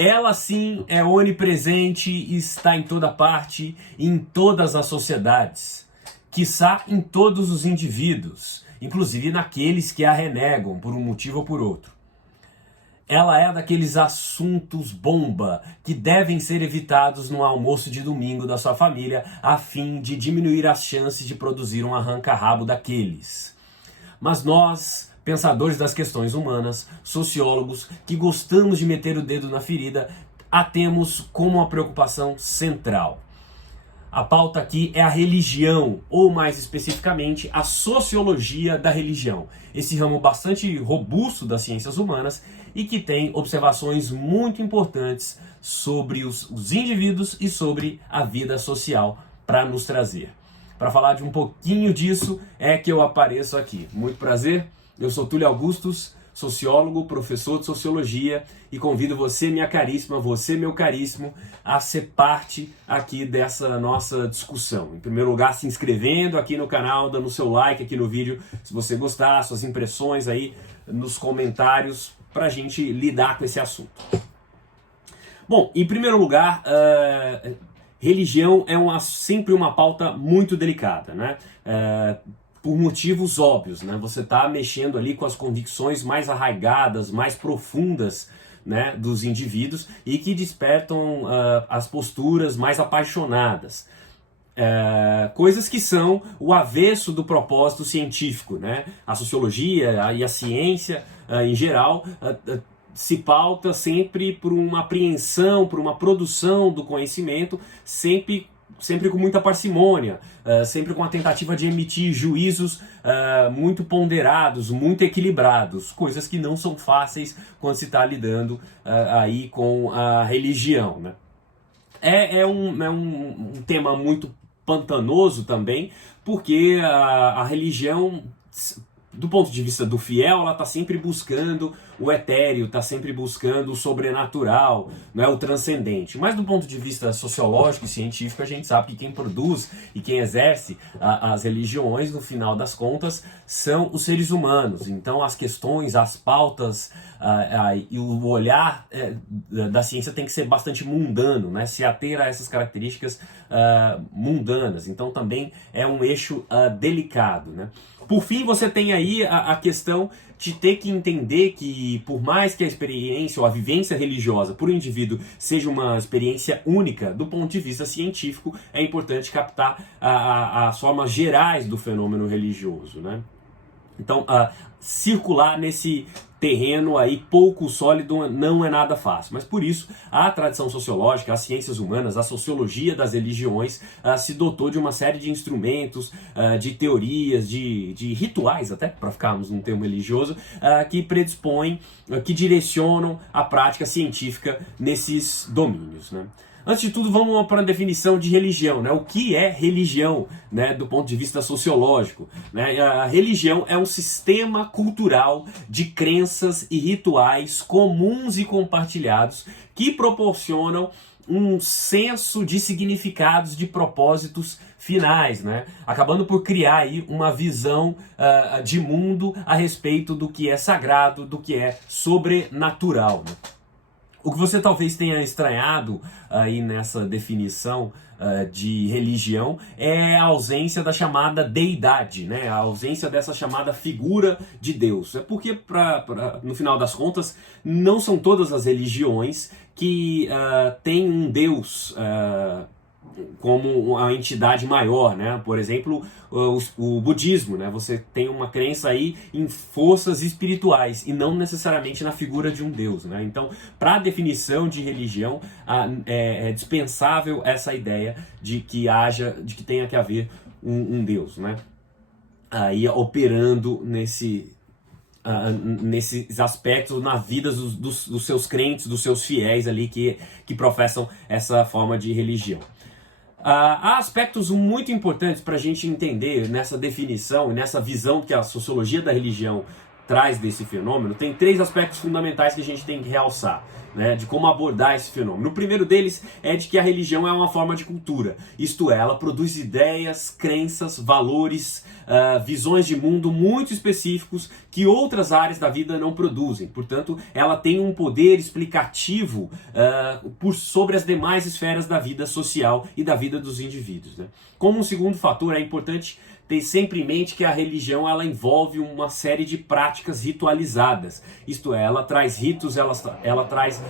ela sim é onipresente e está em toda parte, em todas as sociedades, quiçá em todos os indivíduos, inclusive naqueles que a renegam por um motivo ou por outro. Ela é daqueles assuntos bomba que devem ser evitados no almoço de domingo da sua família, a fim de diminuir as chances de produzir um arranca-rabo daqueles. Mas nós, pensadores das questões humanas, sociólogos, que gostamos de meter o dedo na ferida, a temos como uma preocupação central. A pauta aqui é a religião, ou mais especificamente, a sociologia da religião. Esse ramo bastante robusto das ciências humanas e que tem observações muito importantes sobre os indivíduos e sobre a vida social para nos trazer. Para falar de um pouquinho disso é que eu apareço aqui. Muito prazer, eu sou Túlio Augustus, sociólogo, professor de sociologia, e convido você, minha caríssima, você, meu caríssimo, a ser parte aqui dessa nossa discussão. Em primeiro lugar, se inscrevendo aqui no canal, dando seu like aqui no vídeo, se você gostar, suas impressões aí nos comentários, para a gente lidar com esse assunto. Bom, em primeiro lugar, religião é sempre uma pauta muito delicada, né? Por motivos óbvios, né? Você está mexendo ali com as convicções mais arraigadas, mais profundas, né, dos indivíduos e que despertam as posturas mais apaixonadas. Coisas que são o avesso do propósito científico, né? A sociologia e a ciência, em geral, se pauta sempre por uma apreensão, por uma produção do conhecimento, sempre com muita parcimônia, sempre com a tentativa de emitir juízos muito ponderados, muito equilibrados, coisas que não são fáceis quando se está lidando aí com a religião, né? É um tema muito pantanoso também, porque a religião, do ponto de vista do fiel, ela está sempre buscando o etéreo, está sempre buscando o sobrenatural, não é, o transcendente. Mas do ponto de vista sociológico e científico, a gente sabe que quem produz e quem exerce as religiões, no final das contas, são os seres humanos. Então as questões, as pautas e o olhar da ciência tem que ser bastante mundano, né? Se ater a essas características mundanas. Então também é um eixo delicado, né? Por fim, você tem aí a questão de ter que entender que, por mais que a experiência ou a vivência religiosa por um indivíduo seja uma experiência única, do ponto de vista científico, é importante captar as formas gerais do fenômeno religioso, né? Então, circular nesse terreno aí pouco sólido não é nada fácil, mas por isso a tradição sociológica, as ciências humanas, a sociologia das religiões se dotou de uma série de instrumentos, de teorias, de rituais até, para ficarmos num termo religioso, que predispõem, que direcionam a prática científica nesses domínios, né? Antes de tudo, vamos para a definição de religião, né? O que é religião, né, do ponto de vista sociológico, né? A religião é um sistema cultural de crenças e rituais comuns e compartilhados que proporcionam um senso de significados, de propósitos finais, né? Acabando por criar aí uma visão de mundo a respeito do que é sagrado, do que é sobrenatural, né? O que você talvez tenha estranhado aí nessa definição de religião é a ausência da chamada deidade, né? A ausência dessa chamada figura de Deus. É porque, no final das contas, não são todas as religiões que têm um Deus como uma entidade maior, né? Por exemplo, o budismo, né? Você tem uma crença aí em forças espirituais e não necessariamente na figura de um deus, né? Então, para a definição de religião, é dispensável essa ideia de que tenha que haver um deus, né? Aí operando nesses aspectos na vida dos seus crentes, dos seus fiéis ali que professam essa forma de religião. Há aspectos muito importantes para a gente entender nessa definição e nessa visão que a sociologia da religião traz desse fenômeno, tem 3 aspectos fundamentais que a gente tem que realçar, né, de como abordar esse fenômeno. O primeiro deles é de que a religião é uma forma de cultura, isto é, ela produz ideias, crenças, valores, visões de mundo muito específicos que outras áreas da vida não produzem. Portanto, ela tem um poder explicativo sobre as demais esferas da vida social e da vida dos indivíduos, né? Como um segundo fator, é importante ter sempre em mente que a religião ela envolve uma série de práticas ritualizadas. Isto é, ela traz ritos, ela traz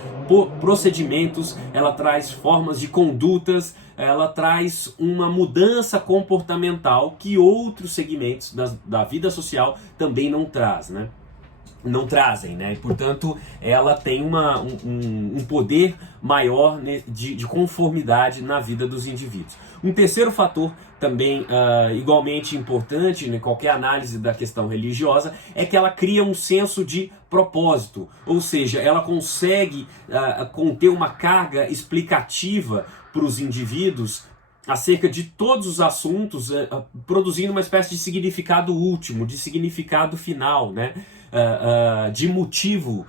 procedimentos, ela traz formas de condutas, ela traz uma mudança comportamental que outros segmentos da vida social também não trazem, né? E, portanto, ela tem um poder maior, né, de conformidade na vida dos indivíduos. Um terceiro fator também igualmente importante em qualquer análise da questão religiosa é que ela cria um senso de propósito, ou seja, ela consegue conter uma carga explicativa para os indivíduos acerca de todos os assuntos, produzindo uma espécie de significado último, de significado final, né? De motivo,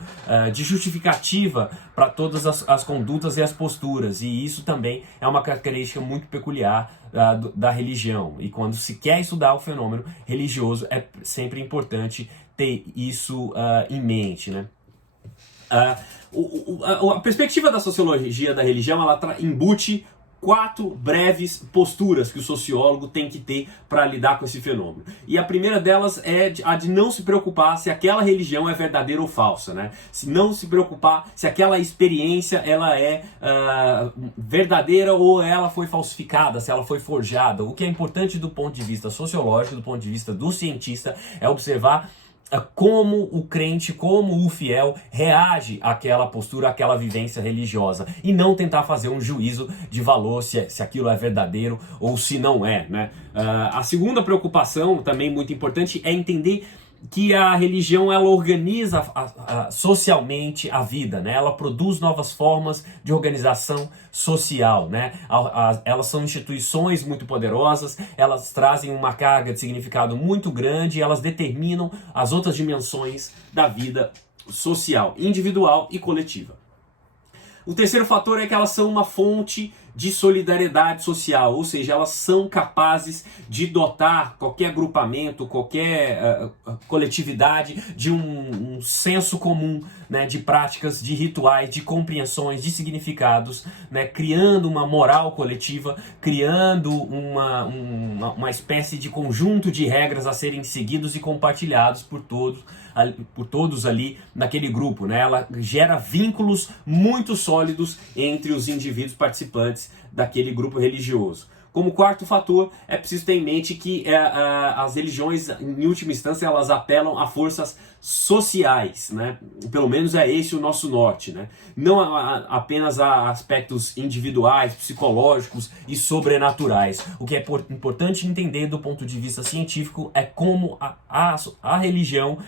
de justificativa para todas as condutas e as posturas. E isso também é uma característica muito peculiar da religião. E quando se quer estudar o fenômeno religioso, é sempre importante ter isso em mente, né? A perspectiva da sociologia da religião, ela embute 4 breves posturas que o sociólogo tem que ter para lidar com esse fenômeno. E a primeira delas é a de não se preocupar se aquela religião é verdadeira ou falsa, né? Se não se preocupar se aquela experiência ela é verdadeira ou ela foi falsificada, se ela foi forjada. O que é importante do ponto de vista sociológico, do ponto de vista do cientista, é observar como o crente, como o fiel reage àquela postura, àquela vivência religiosa, e não tentar fazer um juízo de valor se aquilo é verdadeiro ou se não é, né? A segunda preocupação, também muito importante, é entender que a religião ela organiza socialmente a vida, né? Ela produz novas formas de organização social, né? Elas são instituições muito poderosas, elas trazem uma carga de significado muito grande e elas determinam as outras dimensões da vida social, individual e coletiva. O terceiro fator é que elas são uma fonte de solidariedade social, ou seja, elas são capazes de dotar qualquer agrupamento, qualquer coletividade de um senso comum, né, de práticas, de rituais, de compreensões, de significados, né, criando uma moral coletiva, criando uma espécie de conjunto de regras a serem seguidos e compartilhados por todos ali naquele grupo, né? Ela gera vínculos muito sólidos entre os indivíduos participantes daquele grupo religioso. Como quarto fator, é preciso ter em mente que as religiões, em última instância, elas apelam a forças sociais, né? Pelo menos é esse o nosso norte, né? Não apenas a aspectos individuais, psicológicos e sobrenaturais. O que é importante entender do ponto de vista científico é como a religião,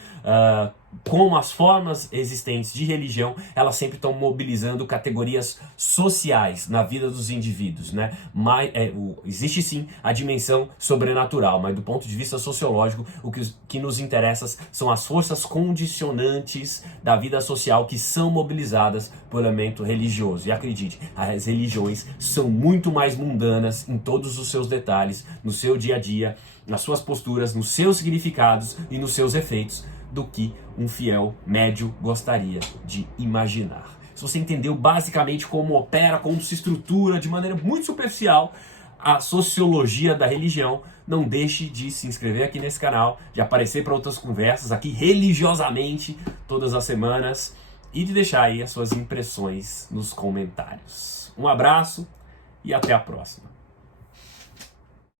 como as formas existentes de religião, elas sempre estão mobilizando categorias sociais na vida dos indivíduos, né? Existe sim a dimensão sobrenatural, mas do ponto de vista sociológico, o que nos interessa são as forças condicionantes da vida social que são mobilizadas pelo elemento religioso. E acredite, as religiões são muito mais mundanas em todos os seus detalhes, no seu dia a dia, nas suas posturas, nos seus significados e nos seus efeitos, do que um fiel médio gostaria de imaginar. Se você entendeu basicamente como opera, como se estrutura de maneira muito superficial a sociologia da religião, não deixe de se inscrever aqui nesse canal, de aparecer para outras conversas aqui religiosamente todas as semanas e de deixar aí as suas impressões nos comentários. Um abraço e até a próxima.